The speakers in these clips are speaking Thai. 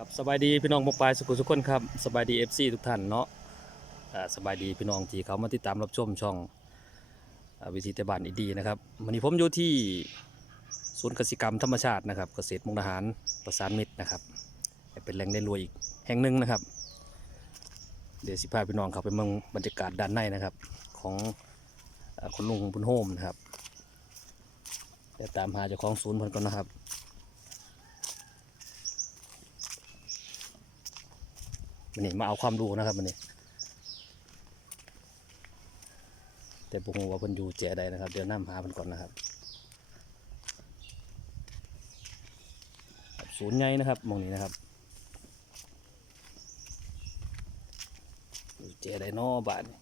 ครับสบายดีพี่น้องปกปลายสุขุสุขคนครับสบายดีเอฟซีทุกท่านเนาะสบายดีพี่น้องที่เขามาติดตามรับชมช่องอวิธีเตบานอีดีนะครับวันนี้ผมอยู่ที่ศูนย์กสิกรรมธรรมชาตินะครับเกษตรมุกดาหารประสานมิตรนะครับเป็นแหล่งได้รวยอีกแห่งหนึ่งนะครับ เดี๋ยวสิพาพี่น้องเขาไปเมืองบรรยากาศด้านในนะครับของคุณลุงบุญโฮมนะครับเดี๋ยวตามหาเจ้าของศูนย์เพิ่นก่อนนะครับ มันนี่มาเอาความรู้นะครับมันนี่แต่ผมว่าเพิ่นอยู่เจ๋ใดนะครับ เดี๋ยวน้ำหาเพิ่นก่อนนะครับศูนย์ไงนะครับมองนี้นะครับอยู่เจ๋ใดนอบาทนี่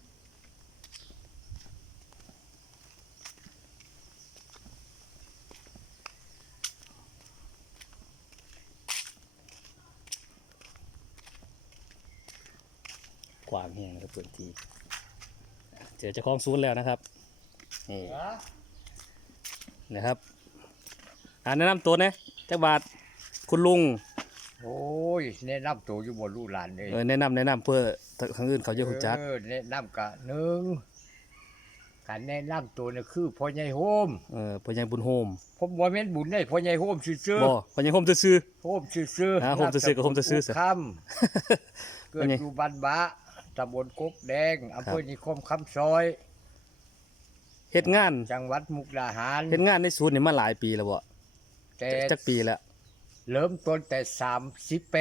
กว้างแห้งนะครับพื้นที่ เจอเจ้าของศูนย์แล้วนะครับนี่นะครับอ่าแนะนำตัวนะจักบาทคุณลุงโอ้ยแนะนำตัวอยู่บนลูกหลานเลยเออแนะนำแนะนำเพื่อทางอื่นเขาจะรู้จักเออแนะนำกะหนึ่งการแนะนำตัวนี่คือพ่อใหญ่โฮมเออพ่อใหญ่บุญโฮมผมบ่แม่นบุญได้พ่อใหญ่โฮมซื่อบ่พ่อใหญ่โฮมซื่อๆโฮมซื่ออ่าโฮมซื่อๆกับโฮมซื่อๆสิคำๆเกิเป็นดไงอยู่บ้านบะ ตำบลกกแดงอำเภอนิคมคำซอย เฮ็ดงานจังหวัดมุกดาหารเฮ็ดงานในศูนย์นี่มาหลายปีแล้วบ่แต่จักปีแล้วเริ่มต้นแต่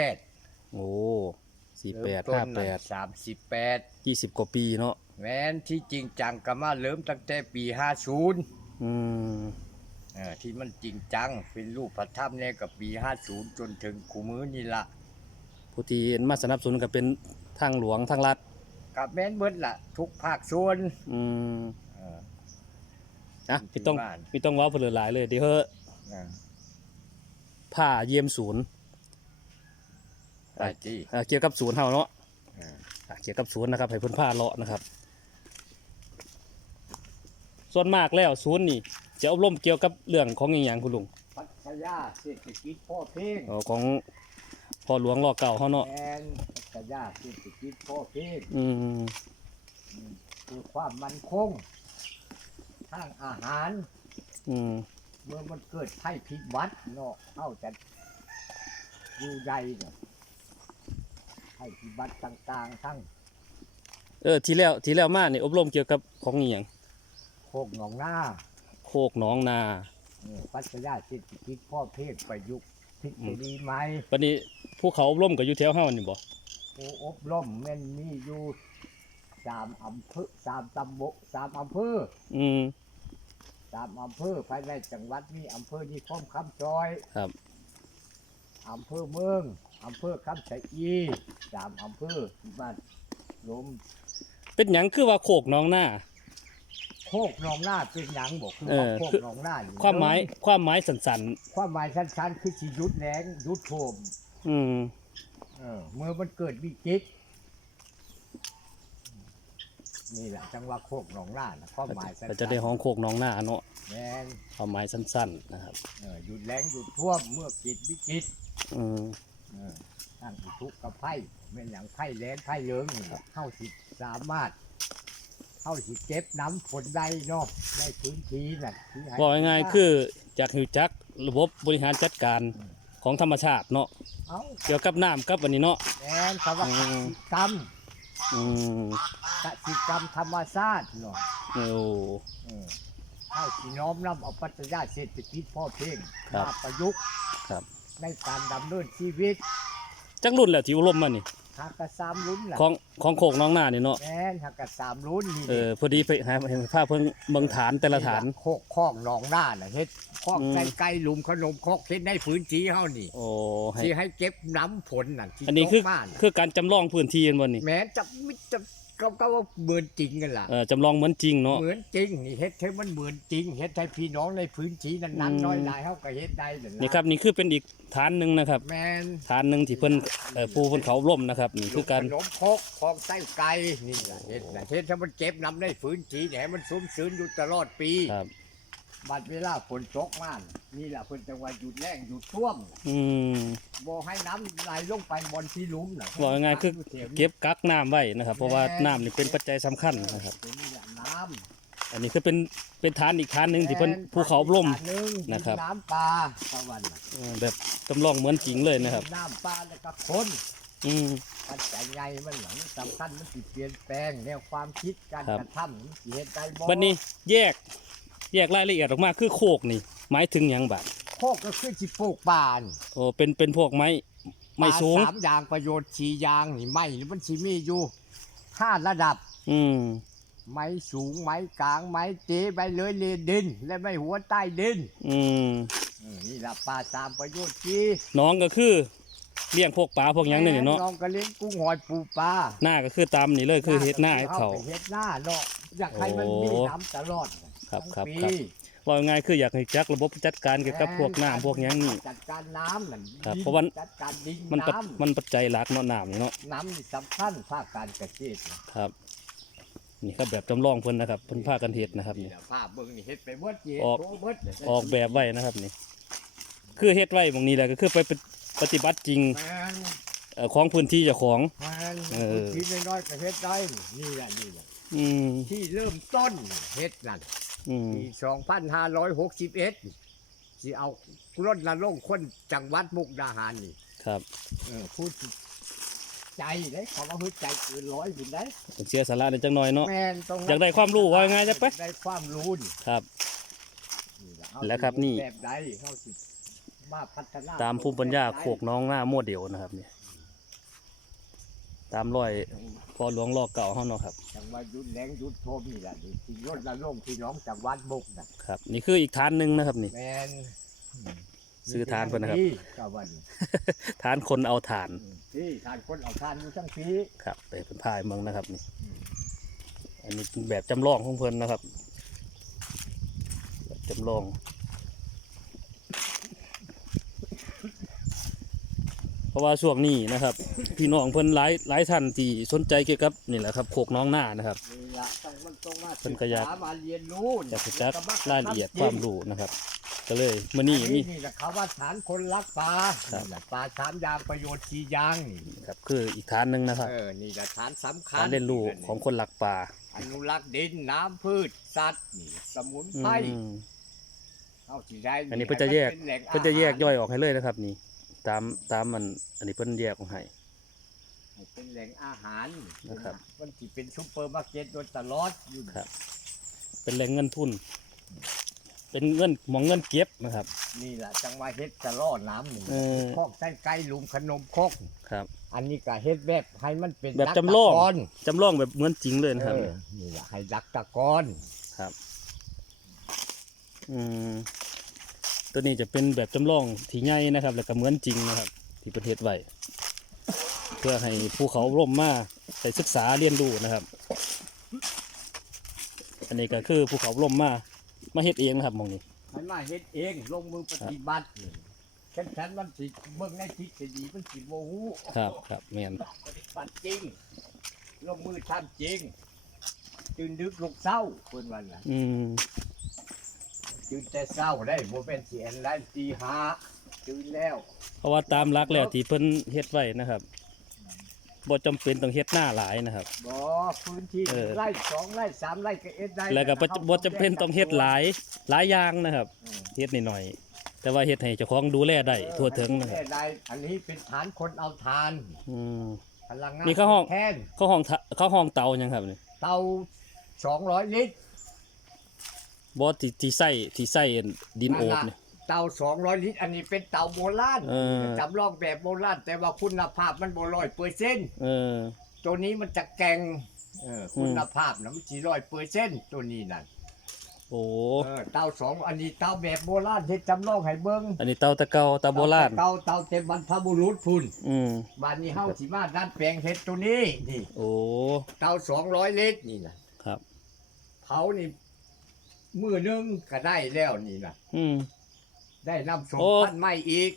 38โอ้สี่แปเริ่ดมต้ห้านแปด38ยี่สิบกว่าปีเนาะแม้นที่จริงจังก็มาเริ่มตั้งแต่ปี50อืมเออที่มันจริงจังเป็นรูปพระธรรมเนี่ยกับปี50จนถึงกูมือนี่ละผู้ที่มาสนับสนุนก็เป็น ทางหลวงทางรัฐกับแม่นเบิดละทุกภาคส่วนอืมเออ นะที่พี่ต้องบ้าน พี่ต้องเว้าเพิ่นหลายเลยเดี๋ยวเฮ้อเออผ้าเยี่ยมศูนย์ไปที่อ่าเกี่ยวกับศูนย์เฮาเนาะเอออ่าเกี่ยวกับศูนย์นะครับให้เพิ่นผ้าเลาะนะครับ ส่วนมากแล้วศูนย์นี่จะอบรมเกี่ยวกับเรื่องของอีหยังคุณลุง พัทยาเศรษฐกิจพ่อเพ่งอ๋อของ พ่อหลวงรอเก่าเฮาเนาะแอนพัทยาเศรษฐกิจพ่อเพ่งอืมคือความมั่นคงทางอาหาร อืมเมื่อมันเกิดภัยพิบัติเนาะเข้าจะอยู่ใดเนาะภัยพิบัติต่างๆทั้งเออที่แล้วที่แล้วมานี่อบรมเกี่ยวกับของอีหยังโคกหนองนาโคกหนองนา เออปัญญาเศรษฐกิจพ่อเพศประยุกต์ ทฤษฎีใหม่บัดนี้ภูเขาอบรมก็อยู่แถวเฮานี่บ่ผู้อบรมแม่นมีอยู่สามอำเภอสามตำบลสามอำเภออืม สามอำเภอภายในจังหวัดมีอำเภอนิคมคำซอยครับ อำเภอเมืองอำเภอคำชะอีสามอำเภอบ้านลมเป็นหยังคือว่าโคกหนองนาโคกหนองนาเป็นหยังบอกคือเอว่าอโคกคือหนองนานี่ความหมายความหมายสั้นความหมายสั้นๆ คือสิหยุดแรงหยุดโทมๆอืมเออเมื่อมันเกิดวิกฤตนี่แหละจังหวะโคกหนองนานะความหมายสั้นๆก็จะได้ห้องโคกหนองนาเนาะแม่นความหมายสั้นๆนะครับเออหยุดแรงหยุดท่วมเมื่อกิจวิกฤตอืมเออตั้งอุทุกกับไพ่แม่นอย่างไพ่แรงไพ่เหลืองนี่เข้าสิสามารถ เข้าสิเก็บน้ำฝนได้เนาะในพื้นที่นั่นที่ให้บอกง่ายๆคือจากหิวจักระบบบริหารจัดการของธรรมชาติเนาะเอ้าเกี่ยวกับน้ำกับอันนี้เนาะแม่นคำว่ากอืมสิกรรมอืมกสิกรรมธรรมชาติเนาะโอ้ เออเข้าสิน้อมนำเอาปัจจัยเศรษฐกิจพ่อเพียงครับมาประยุกต์ครับ ในการดำเนินชีวิตจักรุ่นแล้วที่อบรมมานี่ หากกระสามลุ้นล่ะของของโคกหน้องนานี่เนาะแม่นหากกระสามลุ้นนี่เออพอดีไปหาเห็นภาพเพิ่งเบิ่งฐานแต่ละฐาน โคกคอกหนองหน้าน่ะเฮ็ดคอกอืมไก่ไก่หลุมขนมคอกเฮ็ดในพื้นที่เฮานี่โอ้ให้ที่ให้เก็บน้ำฝนน่ะที่อันนี้คือตกมาน่ะคือการจำลองพื้นที่กันบ่นี่แม้จะไม่จะ ก็ก็ว่าเหมือนจริงกันล่ะ เออจำลองเหมือนจริงเนาะเหมือนจริงนี่เฮ็ดให้มันเหมือนจริงเฮ็ดให้พี่น้องในพื้นที่นั้นอืมๆน้อยหลายเฮาก็เฮ็ดได้นั่นล่ะนี่ครับนี่คือเป็นอีกฐานหนึ่งนะครับ แม่นฐานหนึ่งที่เพิ่นเอ่อผู้เพิ่นเขาอบร่มนะครับนี่คือการ ขนมคกของไส้ไก่นี่แหละเฮ็ดนะเฮ็ดให้มันเก็บน้ำในพื้นที่เนี่ยให้มันซุ่มซื้นอยู่ตลอดปี ครับ บัดเวลาฝนตกมาน่ะนี่แหละเพิ่นจังหวัดหยุดแรงหยุดท่วมอืม บ่ให้น้ำไหลลงไปบนที่หลุมน่ะว่าง่ายๆคือเก็บเก็บกักน้ำไว้นะครับ เพราะว่าน้ำนี่เป็นปัจจัยสำคัญนะครับนี่แหละน้ำ อันนี้คือเป็นเป็นฐานอีกฐานหนึ่งที่เพิ่นภูเขาล่มหนึ่งนะครับ น้ำปลาตะวันน่ะเออแบบจำลองเหมือนจริงเลยนะครับ น้ำปลาแล้วก็คนอืม ปัจจัยใหญ่มันหลังสำคัญมันสิเปลี่ยนแปลงแนวความคิดการครับ กระทำมันสิเฮ็ดได้บ่บัดนี้แยก แยกรายละเอียดออกมาคือโคกนี่หมายถึงหยังบาดโคกก็คือสิปลูกป่านโอ้เป็นเป็นพวกไม้ไม้สูงป่าสามอย่างประโยชน์สี่อย่างนี่ไม้นี่มันสิมีอยู่ห้าระดับ อืมไม้สูงไม้กลางไม้เตใบเลื้อยเลนดิน และไม้หัวใต้ดินอืมอืมนี่ละป่าสามประโยชน์สี่น้องก็คือเลี้ยงพวกปลาพวกหยังนี่เนาะน้องก็เลี้ยงกุ้งหอยปูปลาหน้าก็คือตามนี่เลยคือเฮ็ดหน้าให้เขา ไปเฮ็ดหน้าเนาะอยากให้มันมีโอ้น้ำตลอด ครับทั้งครับปีครับ ว่าง่ายคืออยากให้จักระบบจัดการเกี่ยวกับพวกน้ำพวกหยังนี่ จัดการน้ำนั่นครับดินเพราะว่า จัดการดินมันปัจน้มันปัจจัยหลักเนาะน้ำนี่เนาะำน้ำนี่สำคัญภาคการเกษตรนะครับ นี่ก็แบบจำลองเพิ่นนะครับเพิ่นพากันเฮ็ดนะครับนี่ แหละภาพเบิ่งนี่เฮ็ดไปเบิดเฮ็ดออก โตเบิดเลยออกแบบไว้นะครับนี่ คือเฮ็ดไว้บางนี้แหละก็คือไปปฏิบัติจริงแม่นเอ่อของพื้นที่เจ้าของ แม่นเออ ทีน้อยๆก็เฮ็ดได้นี่แหละนี่แหละอืมที่เริ่มต้นเฮ็ดนั่น อืมปี2561สิเอารถละลงคนจังหวัดมุกดาหารนี่ครับเออพูดใจเด้เขาว่าเฮ้ยใจเกินร้อยบุญได้เสียสาระในจังหน่อยเนาะ แม่นต้องอยากได้ความรู้ว่าไงจ๊ะไปได้ความรู้นี่ครับ นี่ล่ะเอาแล้วครับนี่ แบบใดเขาสิมาพัฒนาตามภูมิปัญญาโคกน้องหน้าโมเดลนะครับนี่ ตามรอยพอหลวงลอกเก่าเฮาเนาะครับ จังว่าหยุดแรงหยุดโทมนี่แหละนี่ที่รถละลงพี่น้องจังหวัดมุกน่ะครับ นี่คืออีกฐานหนึ่งนะครับนี่ แม่นซื้อทานเพิ่นนะครับที่กะวันฐานคนเอาฐานที่ทานคนเอาทานอยู่ทั้งปีครับไปเป็นพายเมืองนะครับนี่ อันนี้เป็นแบบจำลองของเพิ่นนะครับแบบจำลอง เพราะว่าช่วงนี้นะครับ พี่น้องเพิ่นหลายหลายท่านที่สนใจเกี่ยวกับนี่แหละครับโคกน้องหน้านะครับ นี่ละต้องมันต้องมาเพิ่นก็อยากศึษมาเรียนรู้อยากจะจักรายละเอียดความรู้นะครับ ก็เลยมื่อนี้นี่มี นี่แหละเขาว่าฐานคนรักปลาครับ นี่แหละปลาสามอย่างประโยชน์สี่อย่างนี่ครับคืออีกฐานหนึ่งนะครับเออนี่แหละฐานสำคัญการเรียนรู้ของคนหลักป่าอนุรักษ์ดินน้ำพืชสัตว์นี่สมุนอืไพรม เอาสิได้อันนี้เพิ่นจะแยก ให้มัป็นหล่งเพิ่นจะแยกอาหารย่อยออกให้เลยนะครับนี่ ตามตามมันอันนี้เพิ่นแยกออกให้ให้ เป็นแหล่งอาหารนะครับ มันสิเป็นซุปเปอร์มาร์เก็ตโดยตลอดอยู่ ครับ เป็นแหล่งเงินทุน เป็นเงินหมองเงินเก็บนะครับ นี่แหละจังหวะเฮ็ดจะล่อน้ำนี่เออ คอกใกล้ไก่ลุมขนมคกครับ อันนี้ก็เฮ็ดแบบให้มันเป็นแบบดักจำลองตะกอนจำลองแบบเหมือนจริงเลยนะครับ เออนี่แหละให้ดักตะกอน ครับ อืม ตัวนี้จะเป็นแบบจำลองที่ใหญ่นะครับ แล้วก็เหมือนจริงนะครับ ที่ประเทศไว้เพื่อให้ภูเขาร่มมาไปศึกษาเรียนรู้นะครับ อันนี้ก็คือภูเขาร่มมามาเฮ็ดเองนะครับหมองนี้ให้มาเฮ็ดเองลงมือปฏิบัตินี่แค่ฉันมันสิเบิ่งในทิศดีมันสิบ่ฮู้ครับครับแม่นปฏิบัติจริงลงมือทำจริงตื่นดึกลุกเศร้าเพิ่นว่าน่ะอืม ตื่นแต่เศร้าได้บ่เป็นเสียนไล่ตีห้าตื่นแล้ว เพราะว่าตามหลักแล้วที่เพิ่นเฮ็ดไว้นะครับบ่จำเป็นต้องเฮ็ดหน้าหลายนะครับ บ่พื้นที่เออ ไร่สองไร่สามไร่ก็เอ็ดได้แล้วก็บ่บ่จำเป็นต้องเฮ็ดหลายหลายอย่างนะครับอืมเฮ็ดหน่อยๆแต่ว่าเฮ็ดให้เจ้าของดูแลได้ทั่วถึงนะครับแได้อันนี้เป็นฐานคนเอาทานอืม พลังงานนี่เข้าห้อง แทนเข้าห้องทะเข้าห้องเตายังครับนี่เตาสองร้อยลิตร บ่ที่ที่ใส่ที่ใส่ดินโอบนี่เตาสองร้อยลิตร อันนี้เป็นเตาโบราณเออ จำลองแบบโบราณแต่ว่าคุณภาพมันโบร้อยเปอร์เซ็นต์เออ ตัวนี้มันจะแกงเออคุณภาพนะมันจีร้อยเปอร์เซ็นต์ตัวนี้นั่นโอ้เออเตาสองอันนี้เตาแบบโบราณที่จำลองให้เบิ้งอันนี้เตาตะเกาเตาโบราณเตาเตาเต็มบรรพบุรุษพุ่นอืมบ้านนี้เฮาสิมาดัดแปลงเฮ็ดตัวนี้นี่ โอ้เตาสองร้อยลิตรนี่นะครับ เผานี่ มือหนึงก็ได้แล้วนี่นะอืม ได้น้ำส้มโอ้ พันไม้อีก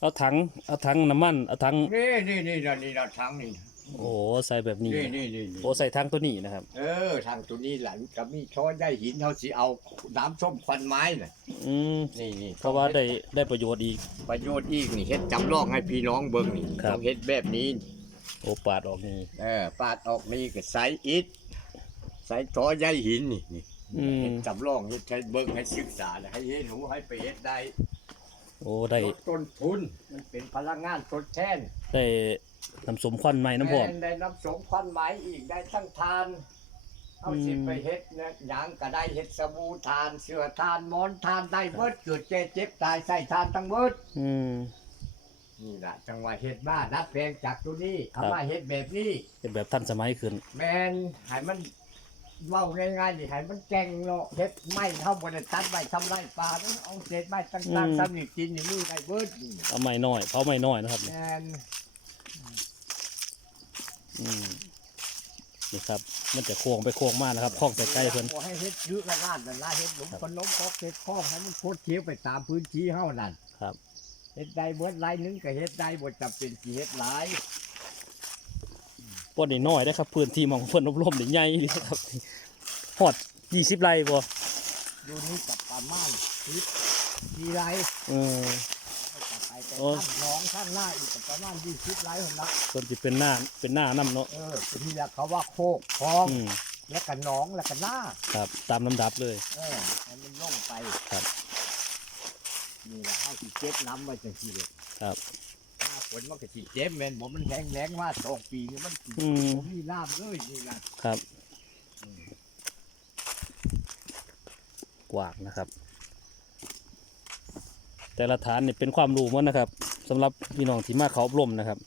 เอาถัง เอาถังน้ำมัน เอาถัง นี่นี่นี่นะนี่นะทั้งนี่โอ้ใส่แบบนี้ นี่นี่นี่นี่โอ้ใส่ทางตัวนี้นะครับ เออทางตัวนี้หลังกับมีช้อนได้หินเขาสิเอาน้ำส้มควันไม้น่ะอืมนี่นี่เพราะว่าได้ได้ประโยชน์อีก ประโยชน์อีกนี่เฮ็ดจำลองให้พี่น้องเบิ่งนี่ครับ ต้องเฮ็ดแบบนี้ โอ้ปาดออกนี่ เออปาดออกนี่ก็ใส่อิฐใส่ทอใยหินนี่นี่ อืมเฮ็ดจำลองเฮ็ดให้เบิ่งให้ศึกษาและให้เฮ็ดหูให้ไปเฮ็ดได้โอ้ได้ลดต้นทุน มันเป็นพลังงานทดแทนได้น้ำสมควันใหม่น้ำพร้อมแม่ได้น้ำสงควันไหมอีกได้ทั้งทานเอาสิอืม ไปเฮ็ดเนี่ยหยังก็ได้เฮ็ดสบู่ทาน เสื้อทานหมอนทานได้เบิดเกิดเจ็บเจ็บตายใส่ทานทั้งเบิด อืม นี่ล่ะจังหวะเฮ็ดบ้าดัดแปลงจากตัวนี้ครับเอามาเฮ็ดแบบนี้ เป็นแบบทันสมัยขึ้น แม่นให้มัน เว้าง่ายๆนี่ให้มันแกงเนาะเฮ็ดไม้เท่าบ่ได้ตัดไม้ทำไรป่าเนาะเอาเศษไม้ต่างๆซ้ำนี่กินนี่มือได้เบิดนี่เอาไม้น้อยเผาไม้น้อยนะครับแม่นอืมนี่ครับ มันจะโค้งไปโค้งมานะครับคล้องใส่ใกล้เพิ่นขอให้เฮ็ดยื้อกันล้านนั่นล่ะเฮ็ดหลุมขนมคอกเฮ็ดคล้องให้มันโคตรเคี้ยวไปตามพื้นที่เฮานั่นครับ เฮ็ดได้เบิดหลายหนึงก็เฮ็ดได้บ่จำเป็นสิเฮ็ดหลาย ปนนี่น้อยได้อครับพื้นที่หมองเพิ่นอบรมนี่ใหญ่เลยครับฮอด20ไร่บ่อยู่นี่กับประมาณ10กี่ไร่เออก็ไปแต่โอ้ข้างหน้องข้างหน้าอีกก็ประมาณ20ไร่หั่นละส่วนสิเป็นหน้าเป็นหน้านํเนาะเออทีละเขาว่าโคกคลองอืมแล้วก็หนองแล้วก็หน้าครับ ตามลำดับเลย เออให้มันลงไปครับนี่แหละเฮาสิเก็บน้ำไว้จังซี่เลยครับหน้า ฝนมันก็สิเจ็บแม่นบ่มันแห้งแล้งมาสองปีนี่มันสิอืมบ่มีน้ำเลยนี่ล่ะครับ กว้างนะครับ แต่ละฐานนี่เป็นความรู้หมันนะครับสำหรับพี่น้องที่มาเขาอบรมนะครับ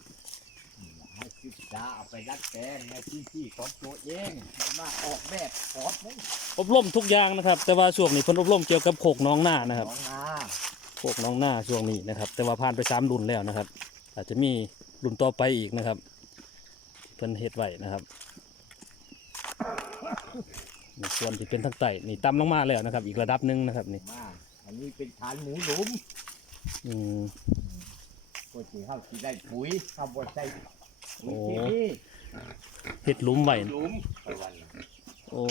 ให้ศึกษาเอาไปดัดแปลงในที่ที่ของตัวเองไม่มาออกแบบขอดมึงอบรมทุกอย่างนะครับ แต่ว่าช่วงนี้เพิ่นอบรมเกี่ยวกับโขกน้องหน้านะครับ ของนา โขกน้องหน้าช่วงนี้นะครับ แต่ว่าผ่านไปสามรุ่นแล้วนะครับ อาจจะมีรุ่นต่อไปอีกนะครับ เพิ่นเฮ็ดไว้นะครับนี่ส่วนที่เป็นทางใต้นี่ต่ำลงมาแล้วนะครับ อีกระดับหนึ่งนะครับนี่มาอันนี้เป็นฐานหมูหลุมอืมก็สิเฮาสิได้ปุ๋ยเฮาบ่ใส่ปุ๋ยโอ้เคมีเฮ็ดหลุมไว้หลุมไปวันละโอ้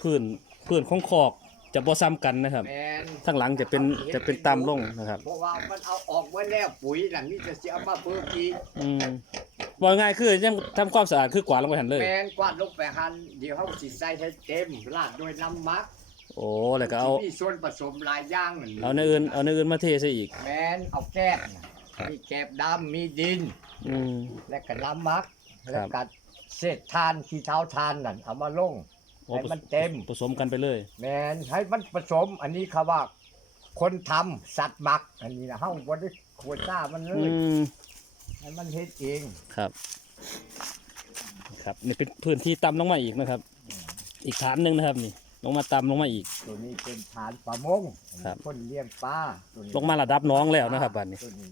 พื้นพื้นของคอก จะบ่ซ้ำกันนะครับแม่นข้างหลังจะเป็นจะเป็นต่ำลงนะครับ เพราะว่ามันเอาออกไว้แล้วปุ๋ยน่ะมีแต่สิเอามาเพิ่มอีกอืมว่าง่ายคือยังทำความสะอาดคือกวาดลงไปหันเลย แม่นกวาดลงไปหันเดี๋ยวเฮาสิใส่ให้เต็มราดด้วยน้ำมักโอ้แล้วก็เอามีส่วนผสมหลายอย่างนั่นเอาในอื่นเอาในอื่นมาเทใส่อีก แม่นเอาแก้บน่ะมีแกบดำมีดิน อืม และก็น้ำมักครับแล้วก็เศษทานขี้เท้าทานนั่นเอามาลงโอ้ ให้มันเต็ม ผสมกันไปเลย แมนให้มันผสม อันนี้เขาว่า คนทำสัตว์หมัก อันนี้นะเฮาบ่ได้ควรซ่ามันเลอืยม ให้มันเฮ็ดเองครับ ครับนี่เป็นพื้นที่ต่ำลงมาอีกนะครับ อีกฐานหนึ่งนะครับ นี่ ลงมาต่ำลงมาอีก ตัวนี้เป็นฐานประมงครับ คนเลี้ยงปลาตัวนี้ลงมาระดับน้องแล้วนะครับบัดนี้ ตัวนี้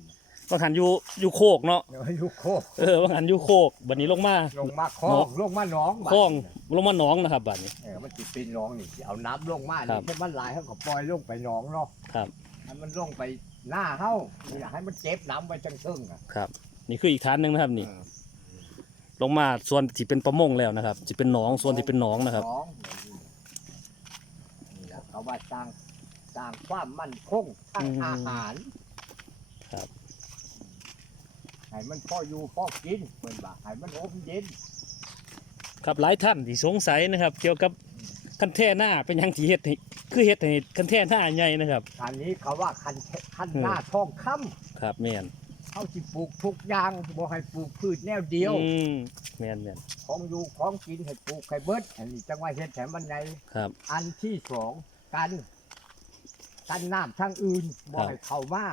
ว่าหันอยู่อยู่โคกเนาะเดี๋ยวอยู่โคกเออว่าหันอยู่โคกบัดนี้ลงมาลงมาคลองลงมาหนองบัดคลองลงมาหนองนะครับบัดนี้เออมันสิเป็นหนองนี่สิเอาน้ำลงมาครันี่บให้มันไหลเฮาก็ปล่อยลงไปหนองเนาะครับให้มันลงไปหน้าเฮานี่ล่ะให้มันเจ็บน้ำไว้จังซึ่งอะครับ นี่คืออีกฐานหนึ่งนะครับนี่ ลงมาส่วนที่เป็นประมงแล้วนะครับจะเป็นหนองส่วนที่เป็นหนองนะครับหองนี่ล่ะเขาว่าสร้างสร้างความมั่นคงทางอืมอาหาร ครับ ให้มันพออยู่พอกินเพิ่นว่าให้มันอบเย็นครับหลายท่านที่สงสัยนะครับ เกี่ยวกับคันแท่หน้าเป็นหยังที่เฮ็ดให้คือเฮ็ดให้คันแท่หน้าใหญ่นะครับ อันนี้เขาว่าคันคันอืมหน้าทองคำครับแม่นเขาสิปลูกทุกอย่างบ่ให้ปลูกพืชแนวเดียว อืมแม่นแม่นของอยู่ของกินให้ปลูกให้เบิดอันนี้จังว่าเฮ็ดแถมมันใหญ่ครับ อันที่สองกัน กันน้ำทางอื่นบ่ครับให้เข้ามา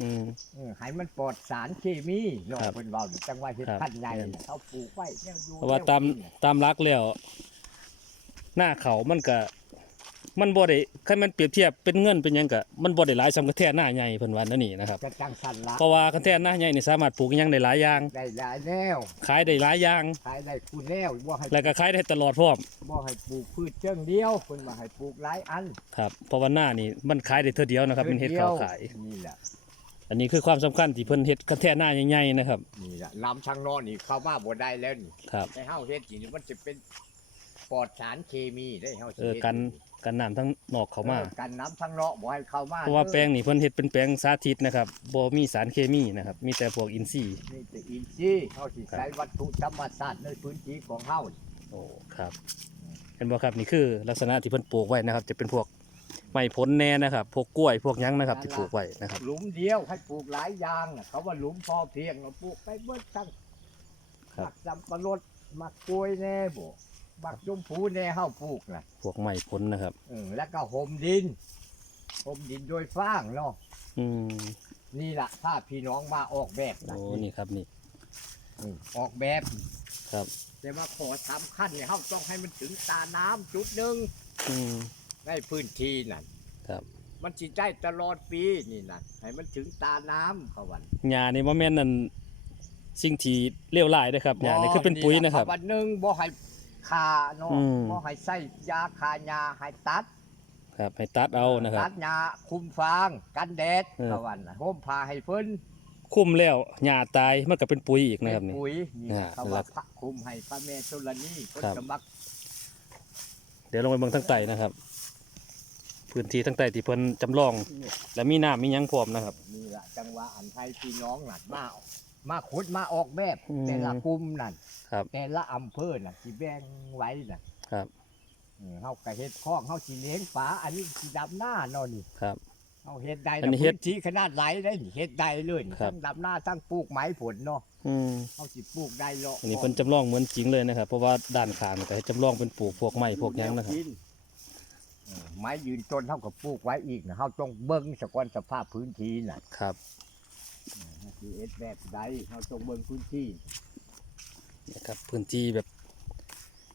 อืม เออให้มันปลอดสารเคมีเนาะครับเพิ่นเว้าจังว่าเฮ็ดครับพันธุ์ใหญ่แม่นเขาปลูกไว้แนวอยู่เพราะว่าแนวตามกินตามรักแล้ว หน้าเขามันก็ มันบ่ได้คันมันเปรียบเทียบเป็นเงินเป็นหยังก็มันบ่ได้หลายสำกับแท่หน้าใหญ่เพิ่นว่านั่นนี่นะครับ กระจังสันละเพราะว่าคันแท่หน้าใหญ่นี่สามารถปลูกหยังได้หลายอย่าง ได้หลายแนวขายได้หลายอย่าง ขายได้คูแนวบ่ให้แล้วก็ขายได้ตลอดพร้อมบ่ให้ปลูกพืชเชิงเดียวเพิ่นว่าให้ปลูกหลายอันครับเพราะว่าหน้านี่มันขายได้เท่าเดียวนะครับเป็นเฮ็ดข้าวขาย นี่แหละ อันนี้คือความสำคัญที่เพิ่นเฮ็ดกระแทหน้าใหญ่ๆนะครับ นี่ละน้ำช่างนอนนี่เข้ามาบ่ได้แล้วนี่ครับ ในเฮาเฮ็ดนี่มันจะเป็นปลอดสารเคมีได้เฮาสิเออฮ็ดกันกันน้ำทั้งนอกเข้ามาออกันน้ำช่างเนาะบ่ให้เข้ามาเพราะว่าแปลงนี่เพิ่นเฮ็ดเป็นแปลงสาธิตนะครับบ่มีสารเคมีนะครับ มีแต่พวกอินทรีย์ นี่จะอินทรีย์เฮาสิใช้วัตถุธรรมชาติในพื้นที่ของเฮา โอ้ ครับ เห็นบ่ครับ นี่คือลักษณะที่เพิ่นปลูกไว้นะครับ จะเป็นพวก ไม้ผลแน่นะครับ พวกกล้วยพวกหยังนะครับ ที่ปลูกไว้นะครับ หลุมเดียวให้ปลูกหลายอย่างน่ะเขาว่าหลุมพอเพียงเราปลูกไปเบิดทั้งครับ มักจำปะรดมักกล้วยแน่บ่มักชมพูแน่เฮาปลูกน่ะพวกไม้ผลนะครับ เออแล้วก็ห่มดินห่มดินโดยฟางเนาะอืมนี่ล่ะถ้าพี่น้องมาออกแบบนะโอ้นี่ครับนี่อืมออกแบบ ครับ แต่มาขอสำคัญเนี่ยเขาต้องให้มันถึงตาน้ำจุดหนึ่งอืม ในพื้นที่นั่นครับ มันจิได้ตลอดปีนี่นั่นให้มันถึงตาน้ำเขาวันหญ้านี่บ่แม่นนั่นสิ่งที่เลวร้ายนะครับหญ้านี่คือเป็นปุ๋ยนะครับ วันหนึ่งบ่ให้คาเนาะอืม บ่ให้ใส่ยาคายาให้ตัด ครับ ให้ตัดเอานะครับ ตัดยาคุมฟางกันแดดเออ เขาวันน่ะห่มผ้าให้เพิ่นคุ้มแล้วหญ้าตายมันก็เป็นปุ๋ยอีกนะครับเป็นนี่ ปุ๋ยนี่อ่าเขาว่าพระคุมให้พระแม่ธรณีเพิ่นครับจะมักเดี๋ยวลงไปเบิ่งทางใต้นะครับ พื้นที่ทางใต้ที่เพิ่นจำลอง และมีน้ำมีหยังพร้อมนะครับ นี่ละจังหวะอันไทยพี่น้องนั่นมามาขุดมาออกแบบอืม แต่ละกลุ่มนั่นครับ แต่ละอำเภอน่ะที่แบ่งไว้น่ะครับ เออเฮาก็เฮ็ดคอกเฮาสิเลี้ยงปลาอันนี้สิดำหน้าเนาะนี่ครับ เฮาเฮ็ดได้อันนี้นะเฮ็พื้ดนที่ขนาดไหลได้นี่เฮ็ดได้เลยนี่ครับ ทั้งดำหน้าทั้งปลูกไม้ผลเนาะอืมเฮาสิปลูกได้เลาะอันนี้เพิ่นจำลองเหมือนจริงเลยนะครับ เพราะว่าด้านข้างนี่ก็ให้จำลองเป็นปลูกพวกไม้พวกหยังนะครับ กิเออ ไม้ยืนต้นเฮาก็ปลูกไว้อีกนะเฮาต้องเบิ่งสะก่อนสภาพพื้นที่น่ะครับเฮาสิเฮ็ดแบบใดเฮาต้องเบิ่งพื้นที่นะครับพื้นที่แบบ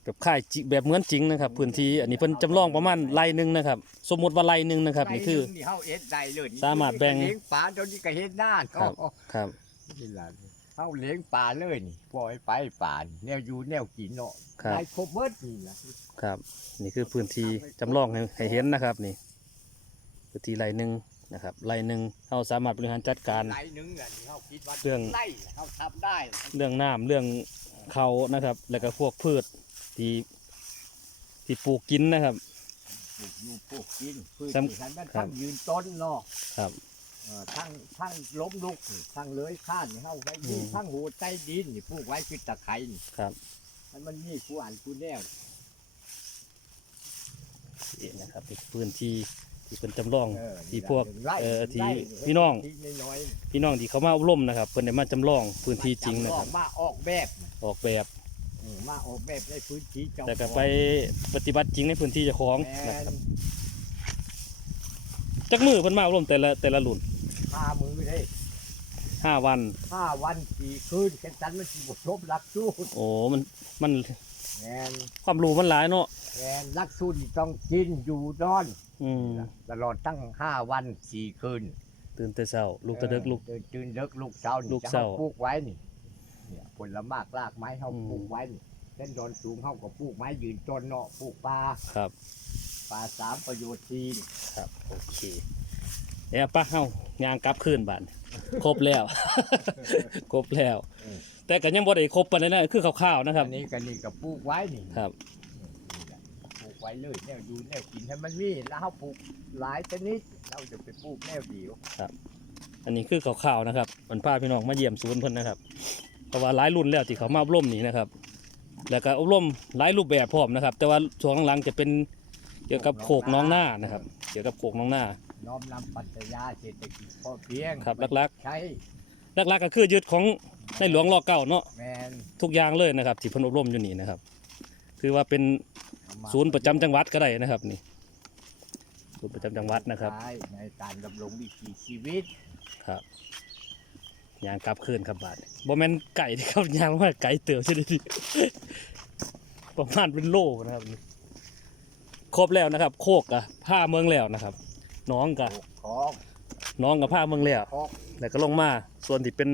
แบบค่ายจิแบบเหมือนจริงนะครับ พื้นที่อันนี้เพิ่นจำลองประมาณไร่หนึงนะครับ สมมุติว่าไร่หนึงนะครับ นี่คือ ไร่หงนี่เฮาเฮ็ดได้เลยนี่สามารถแบ่ง เลี้ยงปลาเดี๋ยวนี้ก็เฮ็ดหน้าครับก็ครับ นี่ล่ะ เฮาเลี้ยงปลาเลยนี่ปล่อยไปปลานี่แนวอยู่แนวกินเนาะครับ ได้ครบเบิดนี่ล่ะครับ นี่คือพื้นที่จำลองให้ให้เห็นนะครับนี่พื้นที่ไร่หนึงนะครับไร่หนึงเราสามารถบริหารจัดการ ไร่หนึงอะนี่เฮาคิดว่าเรื่องไร่เฮาทำได้เรื่องน้ำเรื่องเขานะครับ แล้วก็พวกพืชที่ที่ปลูกกินนะครับ ปลูกอยู่ปลูกกินพืชสำที่ฉันมันครัทั้บงยืนต้นเนาะครับเอ่อ ทั้งทั้งล้มลุกนี่ทั้งเลื้อยข้านนี่เฮาไว้ดินอืมทั้งหูใต้ดินนี่ปลูกไว้คือตะไคร้นี่ครับมันมันมีผู้อ่านผู้แนวนี่นะครับเป็นพื้นที่ที่เป็นจำลองเออที่นี่ล่ะพวกไร่เอ่อที่ไร่พี่น้องที่น้อยๆพี่น้องที่เขามาอบรมนะครับเพิ่นได้มาจำลองพื้นที่จริงนะครับมาออกแบบน่ะออกแบบเออมาออกแบบในพื้นที่เจ้าแต่ก็ของไปปฏิบัติจริงในพื้นที่เจ้าของแมนะครับนจักมือเพิ่นมาอบรมแต่ละแต่ละรุ่น ห้ามือเลยห้าวัน ห้าวันสี่คืนแค่นั้นมันสิบทบหลักสูตรโอ้มันมันแมนความรู้มันหลายเนาะแมนหลักสูตรนี่ต้องกินอยู่นอน อืมตลอดตั้งห้าวันสี่คืนตื่นแต่เช้าลูกตะเดึกลูก ตื่นตื่นเดึกลูกเช้านี่ลูกจะเช้า เฮาปลูกไว้นี่เนี่ยผลไม้รากไม้เขาอืมปลูกไว้นี่เส้นดอนสูงเขาก็ปลูกไม้ยืนต้นเนาะปลูกปลาครับ ปลาสามประโยชน์ทีนี่ ครับ โอเค เดี๋ยวป้าเฮายางกลับคืนบ้านครบแล้ว ครบแล้ว แต่ก็ยังบ่ได้ครบปานนั้นนะคือคร่าวๆนะครับอันนี้กันนี่ก็ปลูกไว้นี่ครับนี่แหละปลูกไว้เลยแนวอยู่แนวกินให้มันมีแล้วเขาปลูกหลายชนิดเราจะไปปลูกแนวเดียวอันนี้คือข่าวๆนะครับมันพาพี่น้องมาเยี่ยมศูนย์เพิ่นนะครับ เพราะว่าหลายรุ่นแล้วที่เขามาอบรมนี่นะครับ แล้วก็อบรมหลายรูปแบบพร้อมนะครับ แต่ว่าช่วงหลังๆจะเป็นเกี่ยวกับโขกน้องหน้านะครับ เกี่ยวกับโขกน้องหน้า น้อมนำปรัชญาเศรษฐกิจพอเพียงครับลัก ใช้หลักๆก็คือยึดของในหลวงรอเก้าเนาะแมนทุกอย่างเลยนะครับที่เพิ่นอบรมอยู่นี่นะครับคือว่าเป็นเอามาศูนย์ประจำจังหวัดก็ได้นะครับนี่ศูนย์ประจำจังหวัดนะครับใช้ในการดำรงวิถีชีวิตครับยางกลับคืนครับบาทบ่แม่นไก่ที่ครับยางว่าไก่เติบใช่ไหมประมาณเป็นโลนะครับนี่ครบแล้วนะครับ โคกกับผ้าเมืองแล้วนะครับ น้องกับปลูกของน้องกับผ้าเมืองแล้วของแล้วก็ลงมาส่วนที่เป็น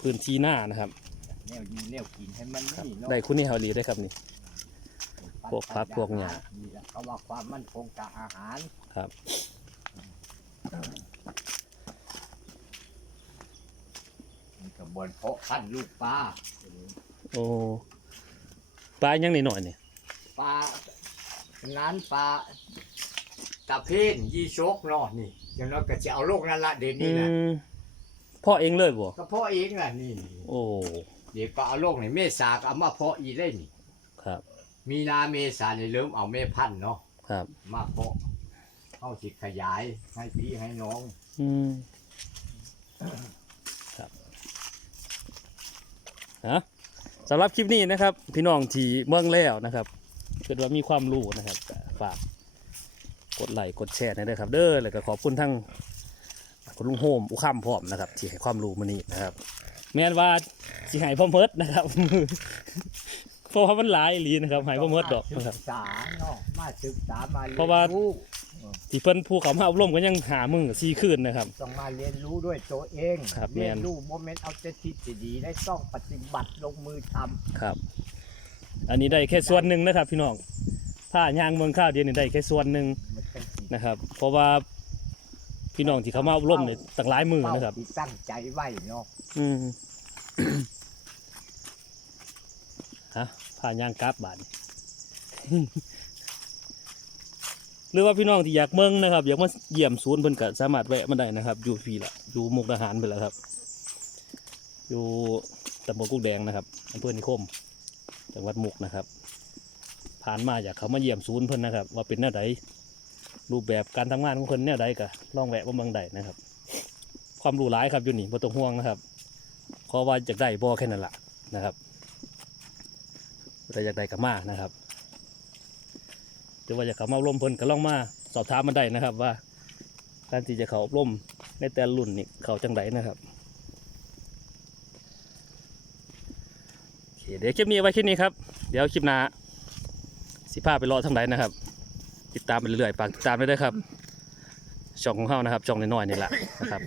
พื้นที่หน้านะครับแนวอยู่แนวกินให้มันครับนี่เนาะได้คุณนี่เฮาลีได้ครับนี่ พวกผักพวกหญ้า นี่แหละเขาว่าความมั่นคงกับอาหารครับกับบนเพาะพันธุ์ลูกปลาโอ้ปลายังนิดหน่อยนี่ปลานั้นปลา ตะเพนยี่ชกเนาะนี่อย่างนั้นก็จะเอาโลกนั่นละเดี๋ยวอืนี้นะมพ่อเองเลยบ่ก็เพาะเองล่ะนี่โอ้เดี๋ยวก็เอาโลกในเมษาก็เอามาเพาะอีได้นี่ ครับมีนาเมษาในเริ่มเอาแม่พันธุ์เนาะครับ มาเพาะเข้าสิขยายให้พี่ให้น้อง อืมครับฮะสำหรับคลิปนี้นะครับ พี่น้องที่เมืองแล้วนะครับเกิดว่ามีความรู้นะครับก็ฝาก กดไลค์กดแชร์หนอยเด้อครับเด้อแล้วก็ขอบคุณทั้งคุณลุงโฮมอุคัมพร้อมนะครับที่ให้ความรู้มานี้นะครับแม่นว่าสิให้พ่อเมิดนะครับ เพราะว่ามันหลายอีหลีนะครับให้พ่อเมิดดอกมานะครับ ศึกษาเนาะมาศึกษามาเรียนเพราะว่า รู้ที่เพิ่นภูเขามาอบรมก็ยังหามือซีคืนนะครับ ต้องมาเรียนรู้ด้วยตัวเองครับเรียนแม่นรู้โมเมนต์เอาแต่ทฤษฎีได้ต้องปฏิบัติลงมือทำครับ อันนี้ได้แค่ส่วนหนึ่งนะครับ พี่น้องถ้าย่างเมืองข้าวเดียวนี่ได้แค่ส่วนหนึ่งมั นเป็นสิ่งนะครับ เพราะว่าพี่น้องที่เขามาอบรมเนี่ยตั้งหลายมือเป้านะครับที่ตั้งใจไว้เนาะอืมฮะผ่านย่างกราฟบาทนี่หรือว่าพี่น้องที่อยากเมืองนะครับ อยากมาเยี่ยมศูนย์เพิ่นก็สามารถแวะมาได้นะครับ อยู่พี่ละอยู่มุกดาหารไปแล้วครับ อยู่ตำบลกุกแดงนะครับอำเภอนิคมจังหวัดมุกนะครับ ผ่านมาอยากเขามาเยี่ยมศูนย์เพิ่นนะครับ ว่าเป็นแนวใด รูปแบบการทำงานของเพิ่นแนวใดก็ลองแวะมาเมืองใดนะครับ ความรู้หลายครับอยู่นี่บ่ต้องห่วงนะครับขอว่าอยากได้บ่แค่นั้นแหละนะครับแต่อยากได้ก็มานะครับหรือว่าอยากเข้ามาอบรมเพิ่นก็ลองมาสอบถามมาได้นะครับ ว่าการที่จะเข้าอบรมในแต่รุ่นนี่เขาจังไดนะครับโอเคเดี๋ยวคลิปนี้ไว้แค่นี้ครับ เดี๋ยวคลิปหน้าสิพาไปรอทางไหนนะครับ ติดตามไปเรื่อยๆฝากติดตามไปด้วยครับ ช่องของเฮานะครับ ช่องน้อยๆนี่แหละนะครับ